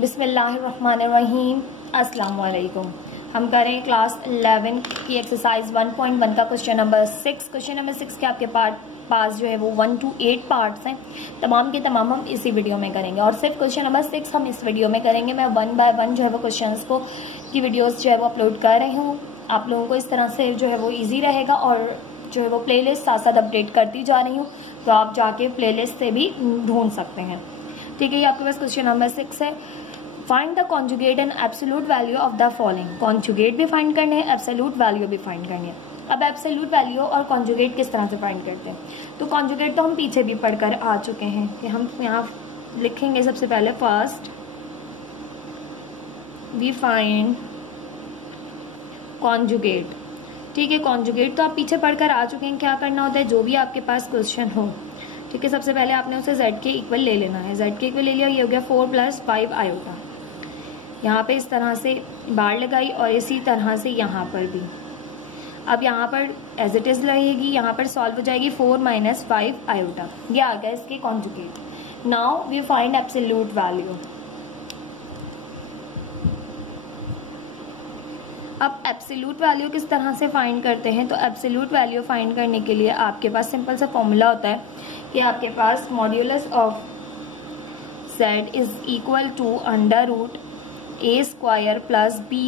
बिस्मिल्लाहिर्रहमानिर्रहीम। अस्सलाम वालेकुम। हम करें क्लास 11 की एक्सरसाइज 1.1 का क्वेश्चन नंबर 6। क्वेश्चन नंबर 6 के आपके पास जो है वो 1 to 8 पार्ट्स हैं। तमाम के तमाम हम इसी वीडियो में करेंगे और सिर्फ क्वेश्चन नंबर 6 हम इस वीडियो में करेंगे। मैं 1 by 1 जो है वो क्वेश्चंस को की वीडियोस जो है वो अपलोड कर रही हूँ। आप लोगों को इस तरह से जो है वो ईजी रहेगा और जो है वो प्लेलिस्ट साथ साथ अपडेट करती जा रही हूँ, तो आप जाके प्लेलिस्ट से भी ढूंढ सकते हैं। ठीक है, ये आपके पास क्वेश्चन नंबर 6 है। Find the conjugate and absolute value of the following. Conjugate भी फाइंड करने हैं, एब्सोल्यूट वैल्यू भी फाइंड करनी है। अब एब्सोल्यूट वैल्यू और कॉन्जुगेट किस तरह से फाइंड करते हैं, तो कॉन्जुगेट तो हम पीछे भी पढ़कर आ चुके हैं कि हम यहाँ लिखेंगे सबसे पहले फर्स्ट वी फाइंड कॉन्जुगेट। ठीक है, कॉन्जुगेट तो आप पीछे पढ़कर आ चुके हैं। क्या करना होता है, जो भी आपके पास क्वेश्चन हो, ठीक है, सबसे पहले आपने उसे z के इक्वल ले लेना है। z के इक्वल ले लिया, ये हो गया 4 + 5 आयोटा। यहाँ पे इस तरह से बार लगाई और इसी तरह से यहाँ पर भी। अब यहाँ पर एज इट इज रहेगी, यहाँ पर सॉल्व हो जाएगी 4 - 5 आयोटा। ये आ गया इसके conjugate. Now we find absolute value. अब एब्सोल्यूट वैल्यू किस तरह से फाइंड करते हैं, तो एब्सोल्यूट वैल्यू फाइंड करने के लिए आपके पास सिंपल सा फॉर्मूला होता है कि आपके पास modulus of z is equal to √a² + b²।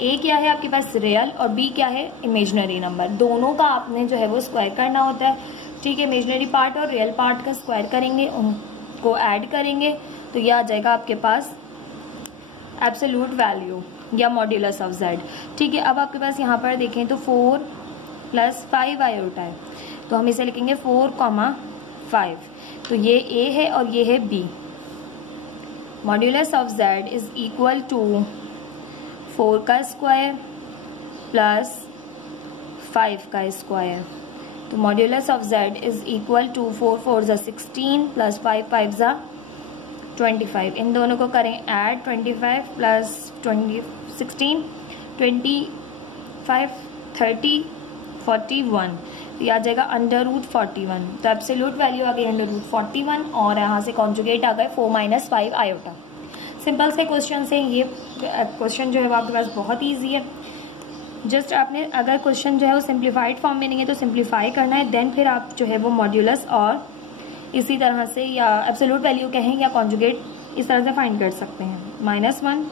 a क्या है आपके पास रियल और b क्या है इमेजिनरी नंबर। दोनों का आपने जो है वो स्क्वायर करना होता है। ठीक है, इमेजिनरी पार्ट और रियल पार्ट का स्क्वायर करेंगे, उनको ऐड करेंगे तो यह आ जाएगा आपके पास एब्सोल्यूट वैल्यू या मॉड्यूलस ऑफ z। ठीक है, अब आपके पास यहाँ पर देखें तो 4 + 5 आयोटा है, तो हम इसे लिखेंगे 4, 5। तो ये a है और ये है b। Modulus of z is equal to 4 का स्क्वायर प्लस 5 का स्क्वायर। तो modulus of z is equal to 4 × 4 = 16 + 5 × 5 = 25। इन दोनों को करें ऐड, 25 + 16 25 30 41, तो यह आ जाएगा √41। तो एब्सोल्यूट वैल्यू आ गई √41 और यहाँ से कॉन्जुगेट आ गए 4 - 5 आयोटा। सिंपल से क्वेश्चन से ये क्वेश्चन जो है वो आपके पास बहुत ईजी है। जस्ट आपने अगर क्वेश्चन जो है वो सिंप्लीफाइड फॉर्म में नहीं है तो सिंप्लीफाई करना है, देन फिर आप जो है वो मॉड्यूलस और इसी तरह से या एब्सोल्यूट वैल्यू कहें या कॉन्जुगेट इस तरह से फाइंड कर सकते हैं। -1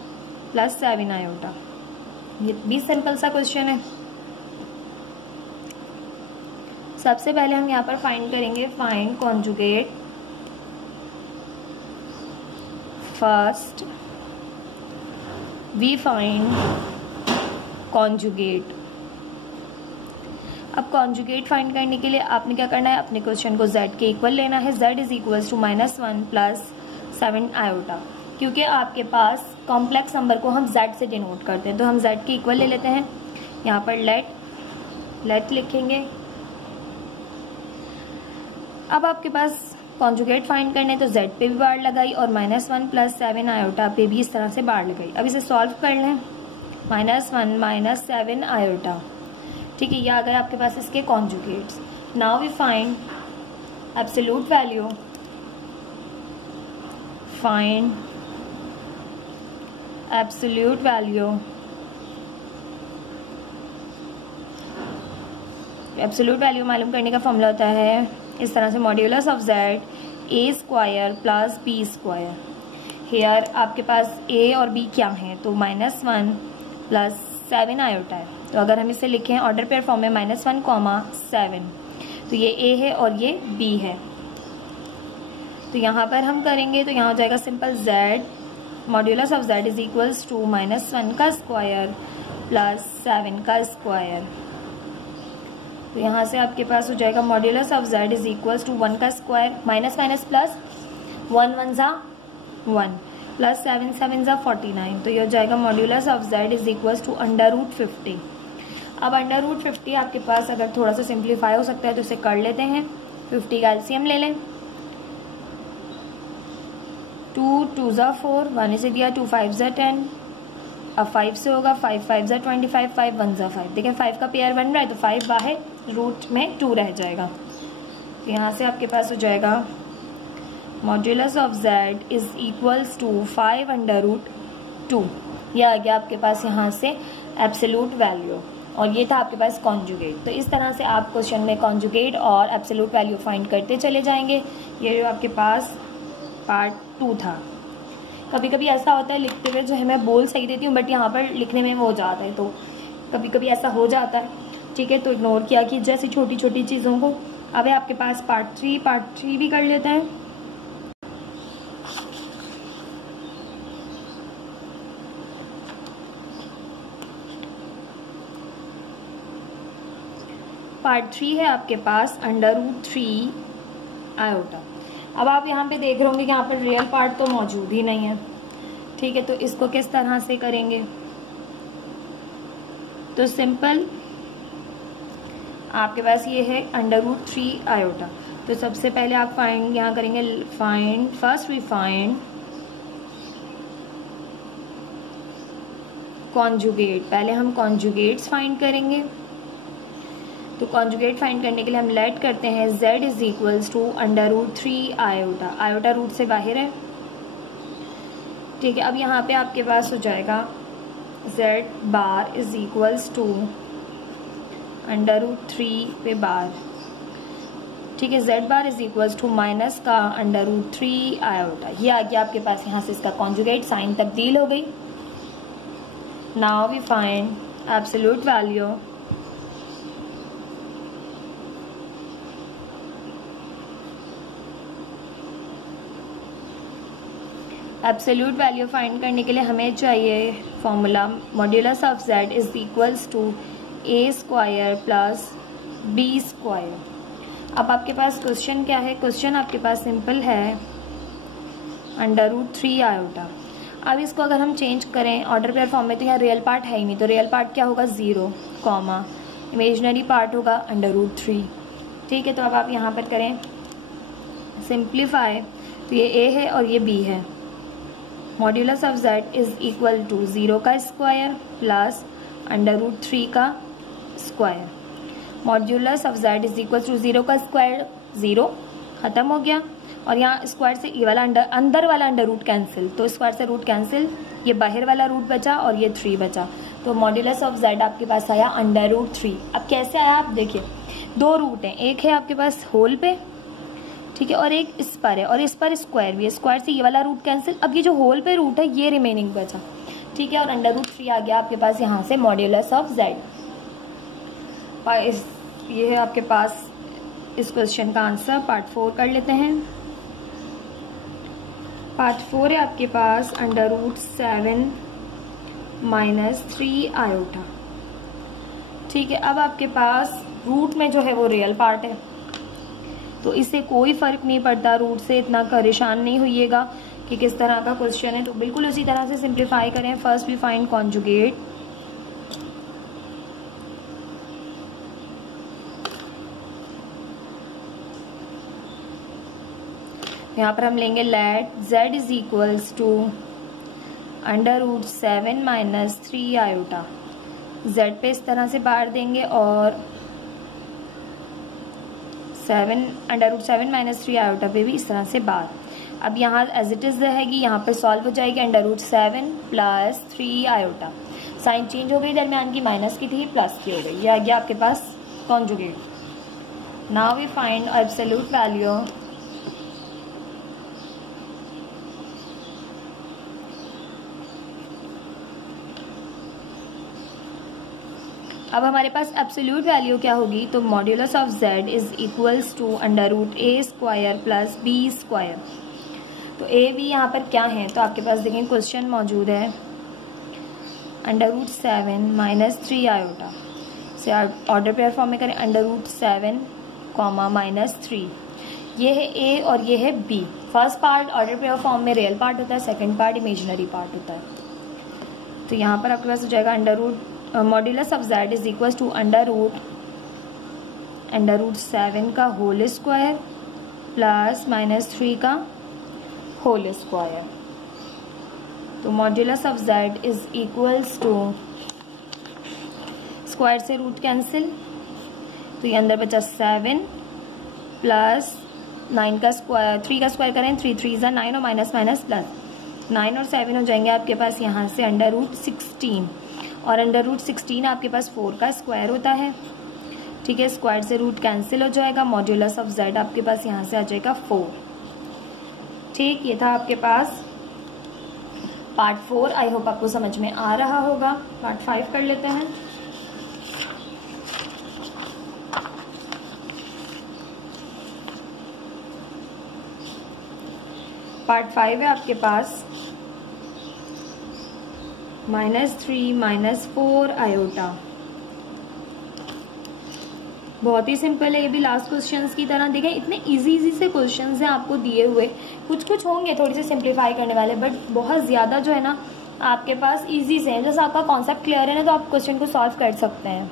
+ 7 आयोटा, ये भी सिंपल सा क्वेश्चन है। सबसे पहले हम यहाँ पर फाइंड करेंगे, find conjugate. First we find conjugate. अब कॉन्जुगेट फाइंड करने के लिए आपने क्या करना है, अपने क्वेश्चन को z के इक्वल लेना है। z is equal to -1 + 7 iota. क्योंकि आपके पास कॉम्प्लेक्स नंबर को हम z से डिनोट करते हैं, तो हम z के इक्वल ले लेते हैं। यहाँ पर लेट लिखेंगे। अब आपके पास कॉन्जुगेट फाइंड करने तो z पे भी बार लगाई और -1 + 7 आयोटा पे भी इस तरह से बार लगाई। अब इसे सॉल्व कर लें। -1 - 7 आयोटा, ठीक है, ये आ गए आपके पास इसके conjugates. Now we find absolute value. Find absolute value. Absolute value मालूम करने का फॉर्मूला होता है इस तरह से, modulus of z a² + b²। Hair आपके पास a और b क्या है, तो -1 + 7 आयोटा है। तो अगर हम इसे लिखें ऑर्डर पेयर फॉर्म में -1, 7, तो ये a है और ये b है। तो यहाँ पर हम करेंगे तो यहाँ हो जाएगा simple z modulus of z is equals to -1 का स्क्वायर + 7 का स्क्वायर। तो यहाँ से आपके पास हो जाएगा modulus of z is equals to 1 का स्क्वायर, माइनस प्लस 1 1 = 1 + 7 7 = 49। तो ये हो जाएगा modulus of z is equals to √50। अब √50 आपके पास अगर थोड़ा सा सिंप्लीफाई हो सकता है तो इसे कर लेते हैं। 50 का एलसीएम ले लें। 2 2 = 4, 1 इसे दिया, 2 5 = 10। अब 5 से होगा, 5 5 = 25, 5 1 = 5। देखिए 5 का पेयर बन रहा है तो 5 बाहर रूट में 2 रह जाएगा। तो यहाँ से आपके पास हो जाएगा modulus of z is equals to 5√2। ये आ गया आपके पास यहाँ से एब्सोल्यूट वैल्यू, और ये था आपके पास कॉन्जुगेट। तो इस तरह से आप क्वेश्चन में कॉन्जुगेट और एब्सोल्यूट वैल्यू फाइंड करते चले जाएंगे। ये जो आपके पास पार्ट 2 था। कभी कभी ऐसा होता है लिखते हुए जो है मैं बोल सही देती हूँ, बट यहाँ पर लिखने में वो हो जाता है, तो कभी कभी ऐसा हो जाता है, ठीक है। तो इग्नोर किया कि जैसे छोटी छोटी चीज़ों को। अब है आपके पास पार्ट 3 भी कर लेते हैं। पार्ट 3 है आपके पास √3 आयोटा। अब आप यहाँ पे देख रहे होंगे कि यहाँ पर रियल पार्ट तो मौजूद ही नहीं है, ठीक है। तो इसको किस तरह से करेंगे? तो सिंपल, आपके पास ये है √3 आयोटा। तो सबसे पहले आप फाइंड यहाँ करेंगे, फर्स्ट वी फाइंड कॉन्जुगेट। पहले हम कॉन्जुगेट्स फाइंड करेंगे। तो कॉन्जुगेट फाइंड करने के लिए हम लेट करते हैं z is equals to √3 iota. Iota root से बाहर है, ठीक है। अब यहाँ पे आपके पास हो जाएगा z bar is equals to √3 पे बार, ठीक है। z bar is equals to minus का √3 आयोटा। ये आ गया आपके पास, यहाँ से इसका कॉन्जुगेट साइन तब्दील हो गई। Now we find absolute value. Absolute value find करने के लिए हमें चाहिए formula modulus of z is equals to a² plus b²। अब आपके पास क्वेश्चन क्या है? क्वेश्चन आपके पास सिंपल है √3 आयोटा। अब इसको अगर हम चेंज करें ऑर्डर पेयर फॉर्म में, तो यहाँ रियल पार्ट है ही नहीं, तो रियल पार्ट क्या होगा? 0, इमेजिनरी पार्ट होगा √3, ठीक है। तो अब आप यहाँ पर करें सिंप्लीफाई, तो ये a है और ये b है। Modulus of z is equal to 0 का स्क्वायर प्लस √3 का square. Modulus of z is equal to 0 का स्क्वायर 0 खत्म हो गया, और यहाँ स्क्वायर से ये वाला अंदर वाला अंडर रूट कैंसिल, तो स्क्वायर से रूट कैंसिल, ये बाहर वाला रूट बचा और ये 3 बचा। तो मॉड्यूलस ऑफ z आपके पास आया √3। अब कैसे आया आप देखिए, 2 रूट हैं, एक है आपके पास होल पे, ठीक है, और एक इस पर है, और इस पर स्क्वायर भी है। स्क्वायर से ये वाला रूट कैंसिल, अब ये जो होल पे रूट है ये रिमेनिंग बचा, ठीक है, और √3 आ गया आपके पास यहाँ से मॉड्यूलस ऑफ z। ये है आपके पास इस क्वेश्चन का आंसर। पार्ट 4 कर लेते हैं। पार्ट 4 है आपके पास √7 - 3 आयोटा, ठीक है। अब आपके पास रूट में जो है वो रियल पार्ट है, तो इससे कोई फर्क नहीं पड़ता, रूट से इतना परेशान नहीं होइएगा कि किस तरह का क्वेश्चन है। तो बिल्कुल उसी तरह से सिंप्लीफाई करें। फर्स्ट वी फाइंड कॉन्जुगेट, यहाँ पर हम लेंगे let z is equals to √7 - 3 iota. z पे इस तरह से बार देंगे और √7 - 3 आयोटा पे भी इस तरह से बार। अब यहाँ एज इट इज रहेगी, यहाँ पर सॉल्व हो जाएगी √7 प्लस 3 आयोटा। साइन चेंज हो गई, दरमियान की माइनस की थी प्लस की हो गई। ये आ गया आपके पास conjugate. Now we find absolute value. अब हमारे पास एब्सोल्यूट वैल्यू क्या होगी? तो modulus of z is equals to √a² plus b²। तो a b यहाँ पर क्या है? तो आपके पास देखें क्वेश्चन मौजूद है √7 - 3 आयोटा से ऑर्डर पेयर फॉर्म में करें √7, -3। ये है a और ये है b। First part order pair form में रियल पार्ट होता है, सेकेंड पार्ट इमेजिनरी पार्ट होता है। तो यहाँ पर आपके पास हो जाएगा modulus of z is equal to √7 का होल स्क्वायर प्लस -3 का होल स्क्वायर। तो modulus of z is equals to, square से रूट कैंसिल, तो ये अंदर बचा 7 प्लस 9 का स्क्वायर 3 का स्क्वायर करें 3 3 ज़ा 9 और माइनस माइनस प्लस 9 और 7 हो जाएंगे आपके पास यहाँ से √16 और √16 आपके पास 4 का स्क्वायर होता है। ठीक है, स्क्वायर से रूट कैंसिल हो जाएगा, मॉड्यूलस ऑफ z आपके पास यहाँ से आ जाएगा 4। ठीक, ये था आपके पास पार्ट 4। आई होप आपको समझ में आ रहा होगा। पार्ट 5 कर लेते हैं। पार्ट 5 है आपके पास -3 -4 आयोटा। बहुत ही सिंपल है, ये भी लास्ट क्वेश्चंस की तरह। देखें इतने इजी से क्वेश्चंस हैं आपको दिए हुए, कुछ कुछ होंगे थोड़ी सी सिंप्लीफाई करने वाले, बट बहुत ज़्यादा जो है ना आपके पास इजी से है। जैसे आपका कॉन्सेप्ट क्लियर है ना तो आप क्वेश्चन को सॉल्व कर सकते हैं।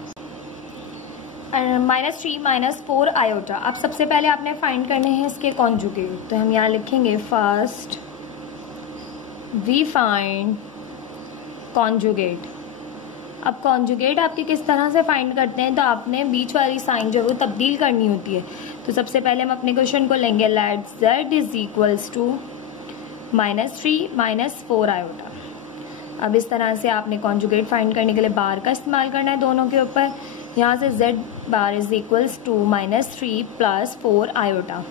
-3 -4 आयोटा। अब सबसे पहले आपने फाइंड करने हैं इसके कॉन्जुगेट, तो हम यहाँ लिखेंगे फर्स्ट वी फाइंड कॉन्जुगेट। अब कॉन्जुगेट आपके किस तरह से फाइंड करते हैं, तो आपने बीच वाली साइन जो है वो तब्दील करनी होती है। तो सबसे पहले हम अपने क्वेश्चन को लेंगे let z is equals to -3 -4 iota. अब इस तरह से आपने कॉन्जुगेट फाइंड करने के लिए बार का इस्तेमाल करना है दोनों के ऊपर। यहाँ से z bar is equals to -3 + 4 iota.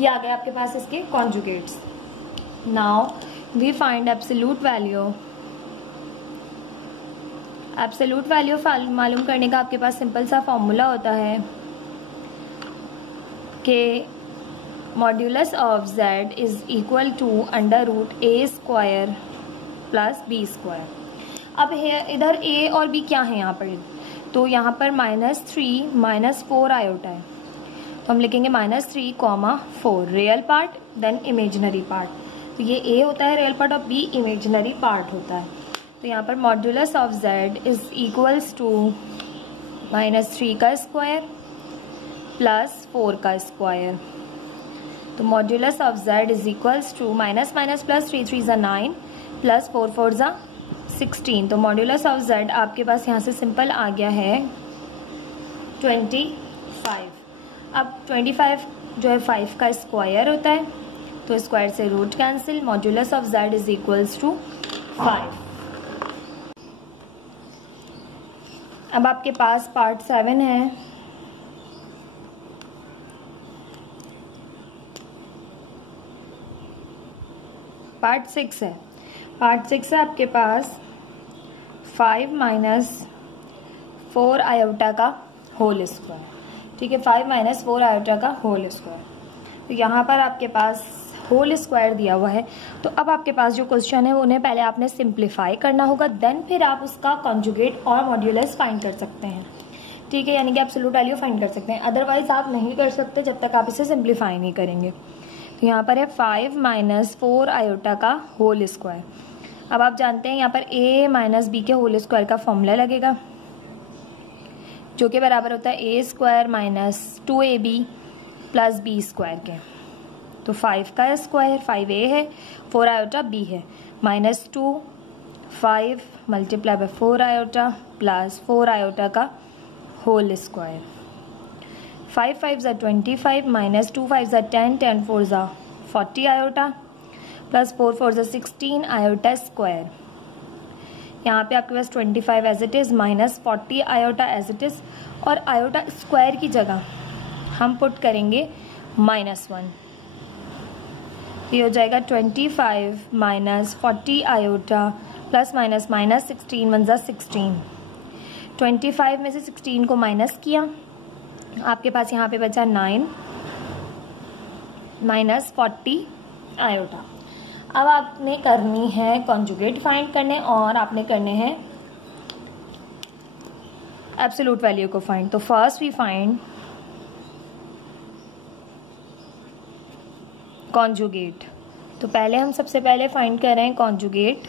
ये आ गए आपके पास इसके conjugates. Now we find absolute value. Absolute value मालूम करने का आपके पास सिंपल सा फॉर्मूला होता है कि modulus of z is equal to √a² + b²। अब इधर a और b क्या है यहाँ पर, तो यहाँ पर -3 -4 आयोटा है, तो हम लिखेंगे -3, 4 real part then imaginary part. तो ये a होता है रियल पार्ट और b इमेजिनरी पार्ट होता है। तो यहाँ पर modulus of z is equals to -3 का स्क्वायर + 4 का स्क्वायर। तो modulus of z is equals to minus plus 3 3 ज़ा 9 + 4 4 ज़ा 16। तो मॉड्यूलस ऑफ z आपके पास यहाँ से सिंपल आ गया है 25। अब 25 जो है 5 का स्क्वायर होता है, तो स्क्वायर से root cancel, modulus of z is equals to 5। अब आपके पास पार्ट 7 है। पार्ट 6 है। पार्ट 6 है आपके पास 5 - 4 आयोटा का होल स्क्वायर। ठीक है, 5 - 4 आयोटा का होल स्क्वायर। तो यहाँ पर आपके पास होल स्क्वायर दिया हुआ है। तो अब आपके पास जो क्वेश्चन है वो उन्हें पहले आपने सिंप्लीफाई करना होगा, देन फिर आप उसका कॉन्जुगेट और मॉड्यूलस फाइंड कर सकते हैं। ठीक है, यानी कि एब्सोल्यूट वैल्यू फाइंड कर सकते हैं, अदरवाइज आप नहीं कर सकते जब तक आप इसे सिंप्लीफाई नहीं करेंगे। तो यहाँ पर है 5 - 4 आयोटा का होल स्क्वायर। अब आप जानते हैं यहाँ पर a - b के होल स्क्वायर का फॉर्मूला लगेगा, जो कि बराबर होता है a² - 2ab + b² के। तो 5 का स्क्वायर 5a है, 4 आयोटा b है, -2 5 × 4 आयोटा + 4 आयोटा का होल स्क्वायर। 5 5 ज़ा 25 -2 5 ज़ा 10 10 4 ज़ा 40 आयोटा + 4 4 ज़ा 16 आयोटा स्क्वायर। यहाँ पे आपके पास 25 as it is -40 iota as it is, और आयोटा स्क्वायर की जगह हम पुट करेंगे -1। ये हो जाएगा 25 - 40 आयोटा + -16 1 ज़ा 16। 25 में से 16 को माइनस किया, आपके पास यहाँ पे बचा 9 - 40 आयोटा। अब आपने करनी है कॉन्जुगेट फाइंड करने और आपने करने हैं एब्सोल्यूट वैल्यू को फाइंड। तो फर्स्ट वी फाइंड कॉन्जुगेट। तो पहले हम सबसे पहले फाइंड कर रहे हैं कॉन्जुगेट।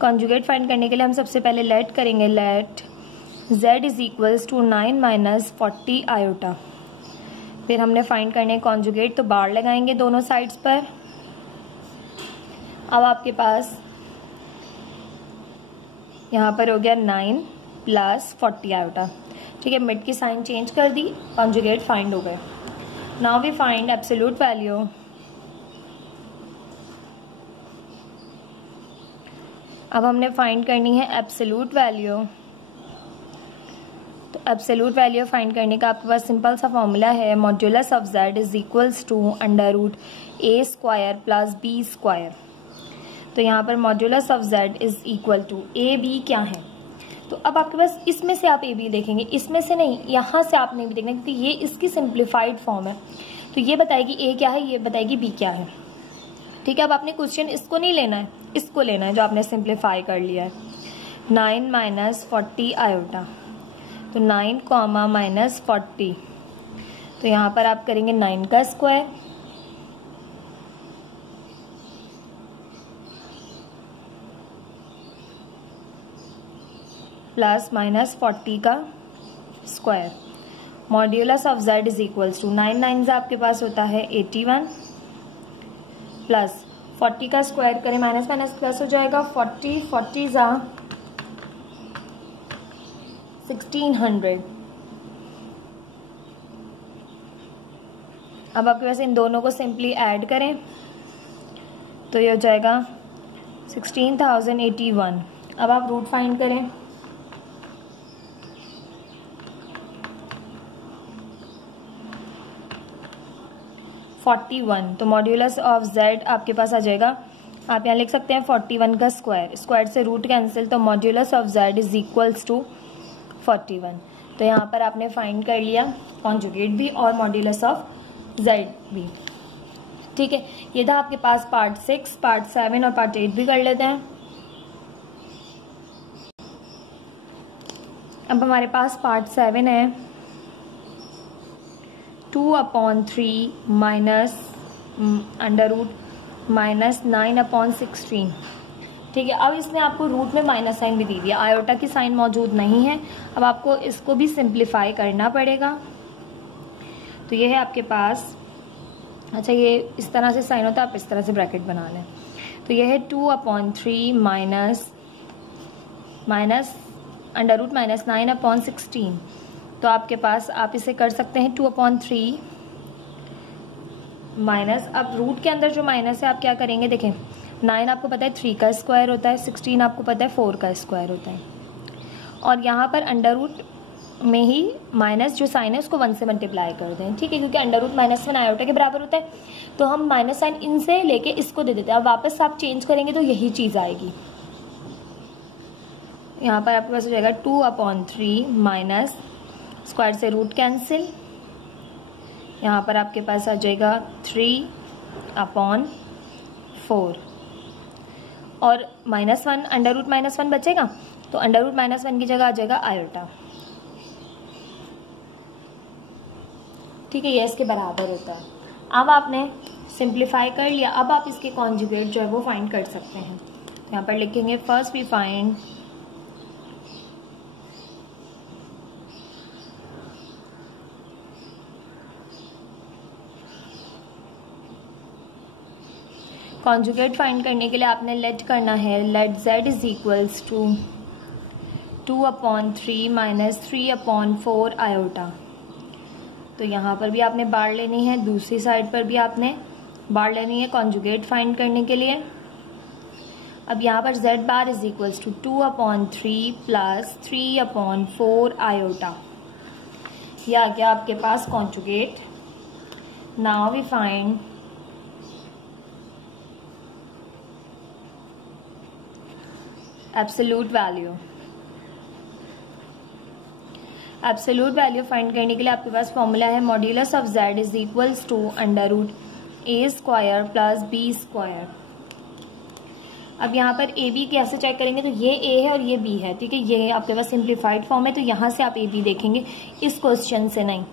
कॉन्जुगेट फाइंड करने के लिए हम सबसे पहले लेट करेंगे, let z is equals to 9 - 40 iota. फिर हमने फाइंड करने कॉन्जुगेट, तो बार लगाएंगे दोनों साइड्स पर। अब आपके पास यहाँ पर हो गया 9 + 40 आयोटा। ठीक है, मिड की साइन चेंज कर दी, कॉन्जुगेट फाइंड हो गए। Now we find absolute value. अब हमने फाइंड करनी है एब्सोल्यूट वैल्यू। तो एब्सोल्यूट वैल्यू फाइंड करने का आपके पास सिंपल सा फॉर्मूला है, modulus of z is equals to under root a square plus b square. तो यहाँ पर modulus of z is equal to a b क्या है, तो अब आपके पास इसमें से आप a b देखेंगे, इसमें से नहीं, यहाँ से आपने भी देखना क्योंकि ये इसकी सिंप्लीफाइड फॉर्म है। तो ये बताएगी a क्या है, ये बताएगी b क्या है। ठीक है, अब आपने क्वेश्चन इसको नहीं लेना है, इसको लेना है जो आपने सिंप्लीफाई कर लिया है। 9 माइनस 40 आयोटा, तो 9 कॉमा माइनस 40, तो यहाँ पर आप करेंगे 9 का स्क्वायर प्लस माइनस 40 का square. Modulus of z is equals to 9 9 आपके पास होता है 81 प्लस 40 का स्क्वायर करें, माइनस माइनस प्लस हो जाएगा 40 40 जा 1600। अब आपके पास इन दोनों को सिंपली ऐड करें तो ये हो जाएगा 16,081। अब आप रूट फाइंड करें, तो मॉड्यूलस ऑफ z आपके पास आ जाएगा, आप यहाँ लिख सकते हैं 41 का स्क्वायर, स्क्वायर से रूट कैंसिल, तो modulus of z is equals to 41। तो यहाँ पर आपने फाइंड कर लिया कॉन्जुगेट भी और मॉड्यूलस ऑफ z भी। ठीक है, ये था आपके पास पार्ट 6, पार्ट 7 और पार्ट 8 भी कर लेते हैं। अब हमारे पास पार्ट 7 है 2/3 माइनस अंडर रूट माइनस 9/16। ठीक है, अब इसने आपको रूट में माइनस साइन भी दी दिया, आयोटा की साइन मौजूद नहीं है। अब आपको इसको भी सिंप्लीफाई करना पड़ेगा। तो ये है आपके पास, अच्छा ये इस तरह से साइन होता है, आप इस तरह से ब्रैकेट बना लें। तो ये है 2/3 माइनस अंडर रूट माइनस 9/16। तो आपके पास आप इसे कर सकते हैं 2/3 माइनस, अब रूट के अंदर जो माइनस है आप क्या करेंगे, देखें 9 आपको पता है 3 का स्क्वायर होता है, 16 आपको पता है 4 का स्क्वायर होता है, और यहाँ पर अंडर रूट में ही माइनस जो साइन है उसको 1 से मल्टीप्लाई कर दें। ठीक है, क्योंकि अंडर रूट -1 आयोटा के बराबर होता है, तो हम माइनस साइन इनसे लेके इसको दे देते हैं। अब वापस आप चेंज करेंगे तो यही चीज़ आएगी। यहाँ पर आपके पास हो जाएगा 2/3 माइनस स्क्वायर से रूट कैंसिल, यहाँ पर आपके पास आ जाएगा 3/4 और -1 अंडर रूट -1 बचेगा, तो अंडर रूट -1 की जगह आ जाएगा आयोटा। ठीक है, ये इसके बराबर होता है। अब आपने सिंप्लीफाई कर लिया, अब आप इसके कॉन्जुगेट जो है वो फाइंड कर सकते हैं। तो यहाँ पर लिखेंगे first we find conjugate find करने के लिए आपने लेट करना है, let z is equals to 2/3 minus 3/4 iota. तो यहाँ पर भी आपने बार लेनी है, दूसरी साइड पर भी आपने बार लेनी है कॉन्जुगेट फाइंड करने के लिए। अब यहाँ पर z bar is equals to 2/3 plus 3/4 iota, यह आ गया आपके पास conjugate. Now we find absolute value. Absolute value find करने के लिए आपके पास फॉर्मूला है, modulus of z is equals to under root a square plus b square. अब यहाँ पर a b कैसे चेक करेंगे, तो ये a है और ये b है। ठीक है, ये आपके पास सिंप्लीफाइड फॉर्म है, तो यहाँ से आप a b देखेंगे, इस क्वेश्चन से नहीं।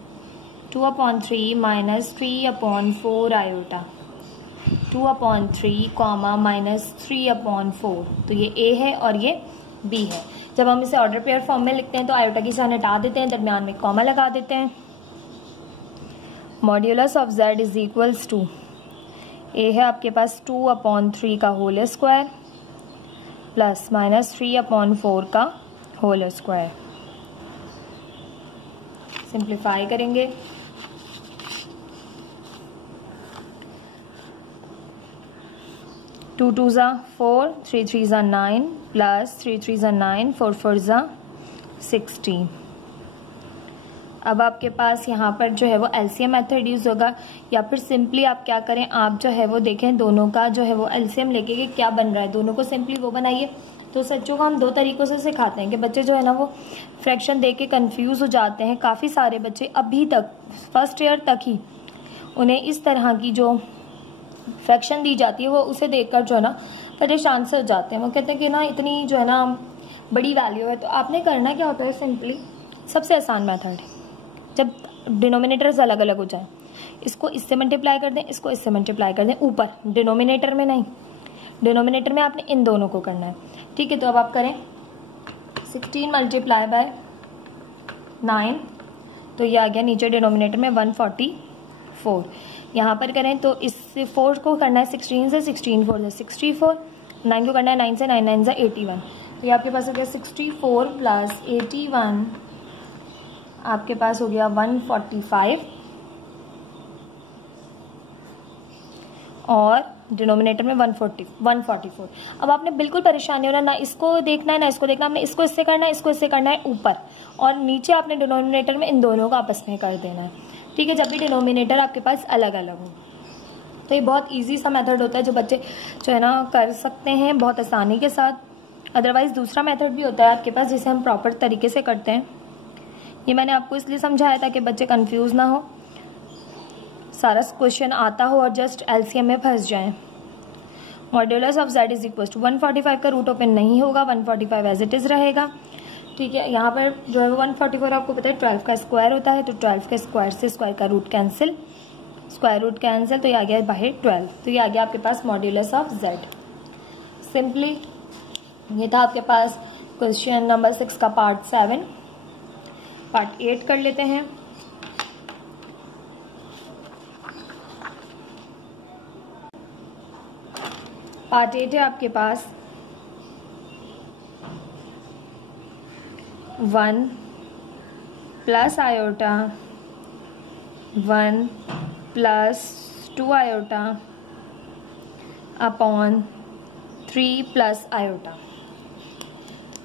2/3 माइनस 3/4 आयोटा, 2/3 कॉमा माइनस 3/4, तो ये a है और ये b है। जब हम इसे ऑर्डर पेयर फॉर्म में लिखते हैं तो आयोटा की साइन हटा देते हैं, दरमियान में कॉमा लगा देते हैं। Modulus of z is equals to a है आपके पास 2/3 का होल स्क्वायर प्लस माइनस 3/4 का होल स्क्वायर। सिंप्लीफाई करेंगे 2 2 ज़ा 4, 3 3 ज़ा 9 प्लस 3 3 ज़ा 9, 4 4 ज़ा 16। अब आपके पास यहाँ पर जो है वो एलसीएम मेथड यूज़ होगा, या फिर सिंपली आप क्या करें, आप जो है वो देखें दोनों का जो है वो एलसीएम लेके कि क्या बन रहा है, दोनों को सिंपली वो बनाइए। तो बच्चों को हम दो तरीक़ों से सिखाते हैं कि बच्चे जो है ना वो फ्रैक्शन देख के कन्फ्यूज़ हो जाते हैं। काफ़ी सारे बच्चे अभी तक फर्स्ट ईयर तक ही उन्हें इस तरह की जो फ्रैक्शन दी जाती है वो उसे देखकर जो है ना परेशान से हो जाते हैं। वो कहते हैं कि ना इतनी जो है ना बड़ी वैल्यू है। तो आपने करना क्या होता है, सिंपली सबसे आसान मेथड है, जब डिनोमिनेटर्स अलग अलग हो जाए इसको इससे मल्टीप्लाई कर दें, इसको इससे मल्टीप्लाई कर दें, ऊपर डिनोमिनेटर में नहीं, डिनोमिनेटर में आपने इन दोनों को करना है। ठीक है, तो अब आप करें 16 मल्टीप्लाई बाय 9, तो ये आ गया नीचे डिनोमिनेटर में 144। यहाँ पर करें तो इससे 4 को करना है 16 से, 16 4 से 64, 9 को करना है 9 से, 9 9 से 81। तो ये आपके पास हो गया 64 प्लस 81, आपके पास हो गया 145, और डिनोमिनेटर में 144। अब आपने बिल्कुल परेशानी होना, ना इसको देखना है ना इसको देखना, आपने इसको इससे करना है, इसको इससे करना है ऊपर, और नीचे आपने डिनोमिनेटर में इन दोनों को आपस में कर देना है। ठीक है, जब भी डिनोमिनेटर आपके पास अलग अलग हो। तो ये बहुत इजी सा मेथड होता है जो बच्चे जो है ना कर सकते हैं बहुत आसानी के साथ। अदरवाइज़ दूसरा मेथड भी होता है आपके पास जिसे हम प्रॉपर तरीके से करते हैं। ये मैंने आपको इसलिए समझाया था कि बच्चे कंफ्यूज ना हो, सारा क्वेश्चन आता हो और जस्ट एलसीएम में फंस जाएं। Modulus of z is equal to 145 का रूट ओपन नहीं होगा, 145 एज इट इज़ रहेगा। ठीक है, यहाँ पर जो है 144 आपको पता है 12 का स्क्वायर होता है, तो 12 के स्क्वायर से स्क्वायर का root cancel, square root cancel, तो ये आ गया बाहर 12। तो ये आ गया आपके पास मॉड्यूलस ऑफ z। सिंपली ये था आपके पास क्वेश्चन नंबर 6 का पार्ट 7। पार्ट 8 कर लेते हैं। पार्ट 8 है आपके पास 1 plus iota 1 plus 2 iota upon 3 plus iota.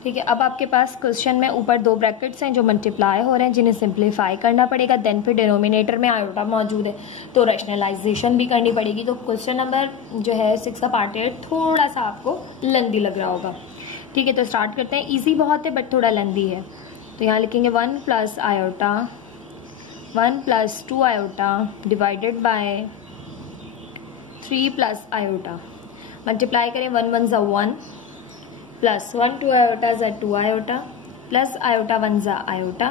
ठीक है, अब आपके पास क्वेश्चन में ऊपर दो ब्रैकेट्स हैं जो मल्टीप्लाई हो रहे हैं, जिन्हें सिंप्लीफाई करना पड़ेगा। देन फिर डिनोमिनेटर में आयोटा मौजूद है तो रैशनलाइजेशन भी करनी पड़ेगी। तो क्वेश्चन नंबर जो है 6 का पार्ट 8 थोड़ा सा आपको लेंदी लग रहा होगा। ठीक है, तो स्टार्ट करते हैं। इजी बहुत है बट थोड़ा लेंदी है। तो यहाँ लिखेंगे 1 plus iota 1 plus 2 iota divided by 3 plus iota. Multiply करें 1 1 ज़ा 1 प्लस 1 2 आयोटा ज़ा 2 आयोटा प्लस आयोटा 1 ज़ा आयोटा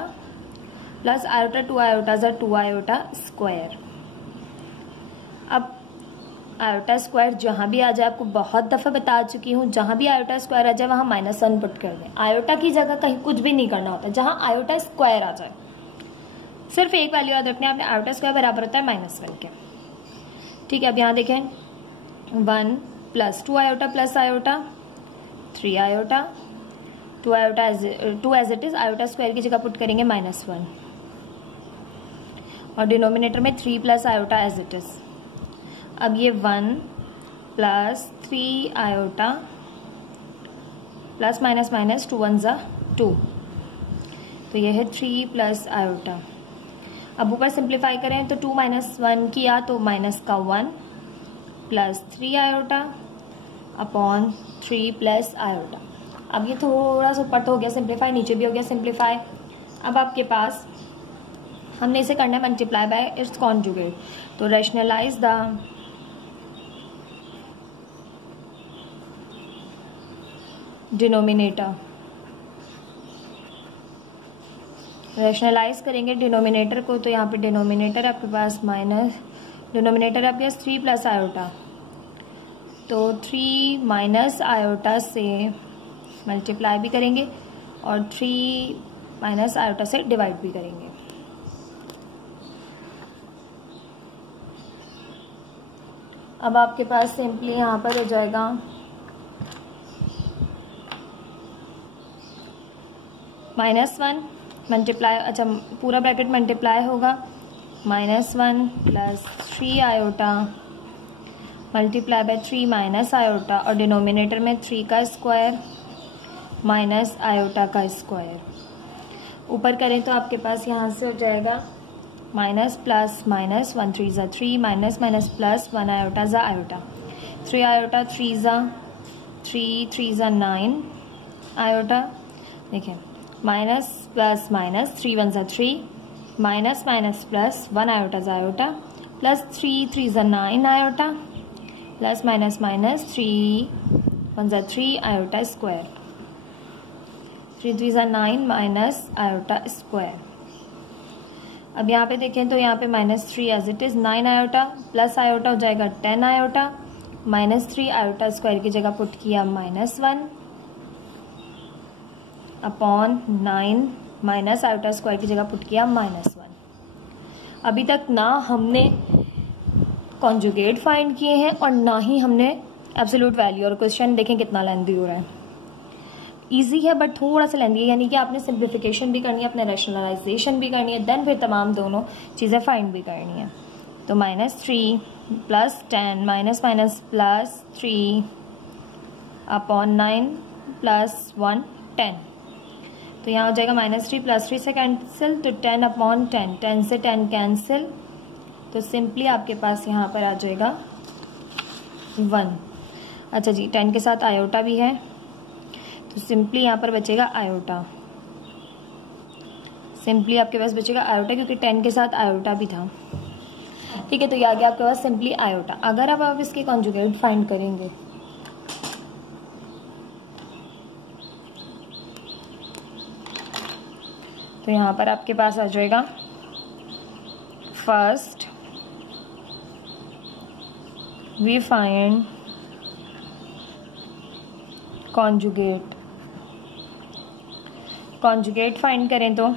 प्लस आयोटा 2 आयोटा ज़ा 2 आयोटा स्क्वायर। अब आयोटा स्क्वायर जहाँ भी आ जाए, आपको बहुत दफ़ा बता चुकी हूँ, जहाँ भी आयोटा स्क्वायर आ जाए वहाँ -1 पुट कर दें। आयोटा की जगह कहीं कुछ भी नहीं करना होता, जहाँ आयोटा स्क्वायर आ जाए सिर्फ एक वैल्यू याद रखनी है आपने, आयोटा स्क्वायर बराबर होता है -1 के। ठीक है, अब यहाँ देखें 1 plus 2 iota plus iota 3 iota 2 iota 2 as it is, iota square की जगह पुट करेंगे -1 और डिनोमिनेटर में 3 plus iota as it is. अब ये 1 plus 3 iota plus minus minus 2 1 ज़ा 2, तो ये है 3 प्लस आयोटा। अब ऊपर सिंप्लीफाई करें तो 2 - 1 किया तो माइनस का 1 plus 3 iota upon 3 plus iota. अब ये थोड़ा सा ऊपर तो हो गया सिंप्लीफाई, नीचे भी हो गया सिंप्लीफाई। अब आपके पास हमने इसे करना है मल्टीप्लाई बाय इट्स कॉन्जुगेट। तो रैशनलाइज द डिनोमिनेटर, रैशनलाइज करेंगे डिनोमिनेटर को। तो यहाँ पे डिनोमिनेटर आपके पास माइनस, डिनोमिनेटर आपके पास 3 प्लस आयोटा, तो 3 माइनस आयोटा से मल्टीप्लाई भी करेंगे और 3 माइनस आयोटा से डिवाइड भी करेंगे। अब आपके पास सिंपली यहाँ पर हो जाएगा -1 मल्टीप्लाई, अच्छा पूरा ब्रैकेट मल्टीप्लाई होगा -1 plus 3 iota multiply by 3 minus iota और डिनोमिनेटर में 3 का स्क्वायर माइनस आयोटा का स्क्वायर। ऊपर करें तो आपके पास यहाँ से हो जाएगा माइनस प्लस माइनस 1 3 ज़ा 3 माइनस माइनस प्लस 1 आयोटा ज़ा आयोटा 3 आयोटा 3 ज़ा 3 3 ज़ा 9 आयोटा। देखिए माइनस प्लस माइनस 3 1 ज़ा 3 माइनस माइनस प्लस 1 आयोटा ज़ा आयोटा प्लस 3 3 ज़ा 9 आयोटा प्लस माइनस माइनस 3 1 ज़ा 3 आयोटा स्क्वायर 3 3 ज़ा 9 माइनस आयोटा स्क्वायर। अब यहाँ पे देखें तो यहाँ पे -3 as it is 9 iota plus iota हो जाएगा 10 आयोटा -3 आयोटा स्क्वायर की जगह पुट किया -1 अपॉन 9 माइनस आयोटा स्क्वायर की जगह पुट किया -1। अभी तक ना हमने कॉन्जुगेट फाइंड किए हैं और ना ही हमने एब्सोल्यूट वैल्यू। और क्वेश्चन देखें कितना लेंथी हो रहा है। इजी है बट थोड़ा सा लेंथी है, यानी कि आपने सिंप्लीफिकेशन भी करनी है, अपने रैशनलाइजेशन भी करनी है, देन फिर तमाम दोनों चीज़ें फाइंड भी करनी है। तो -3 plus 10 minus minus plus 3 upon 9 plus 1 10। तो यहाँ हो जाएगा -3 प्लस 3 से कैंसिल तो 10 अपॉन 10 10 से 10 कैंसिल तो सिंपली आपके पास यहाँ पर आ जाएगा 1। अच्छा जी 10 के साथ आयोटा भी है तो सिंपली यहाँ पर बचेगा आयोटा। सिंपली आपके पास बचेगा आयोटा क्योंकि 10 के साथ आयोटा भी था। ठीक है, तो ये आ गया आपके पास सिंपली आयोटा। अगर अब आप इसके कॉन्जुगेट फाइंड करेंगे तो यहाँ पर आपके पास आ जाएगा first we find conjugate. Conjugate find करें तो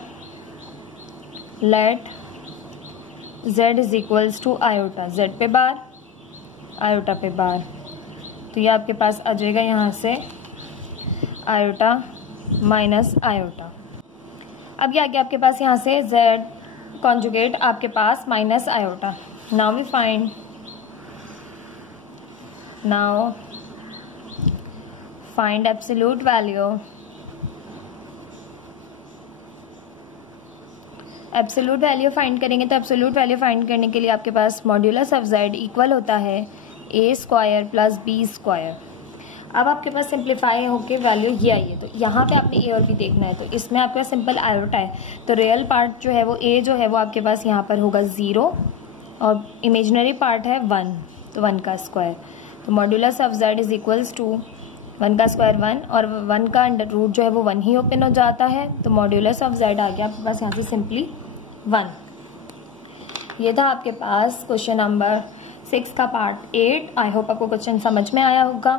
let z is equals to iota, z पे बार आयोटा पे बार। तो ये आपके पास आ जाएगा यहाँ से आयोटा माइनस आयोटा। अब ये आ गया आपके पास यहाँ से z कॉन्जुगेट आपके पास minus iota. Now we find find absolute value. Absolute value find करेंगे तो एब्सोल्यूट वैल्यू फाइंड करने के लिए आपके पास मॉड्यूलस ऑफ z इक्वल होता है a square plus b square. अब आपके पास सिंप्लीफाई होके वैल्यू ये आई है तो यहाँ पे आपने a और b देखना है। तो इसमें आपके पास सिंपल आयोटा है तो रियल पार्ट जो है वो a जो है वो आपके पास यहाँ पर होगा 0 और इमेजिनरी पार्ट है 1 तो 1 का स्क्वायर। तो modulus of z is equals to 1 का स्क्वायर 1 और 1 का अंडर रूट जो है वो 1 ही ओपन हो जाता है। तो मॉड्यूलस ऑफ z आ गया आपके पास यहाँ से सिंपली 1। ये था आपके पास क्वेश्चन नंबर 6 का पार्ट 8। आई होप आपको क्वेश्चन समझ में आया होगा।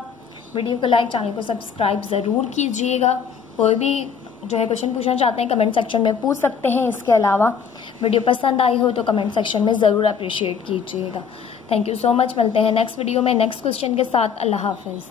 वीडियो को लाइक, चैनल को सब्सक्राइब ज़रूर कीजिएगा। कोई भी जो है क्वेश्चन पूछना चाहते हैं कमेंट सेक्शन में पूछ सकते हैं। इसके अलावा वीडियो पसंद आई हो तो कमेंट सेक्शन में ज़रूर अप्रिशिएट कीजिएगा। Thank you so much. मिलते हैं नेक्स्ट वीडियो में नेक्स्ट क्वेश्चन के साथ। अल्लाह हाफिज़।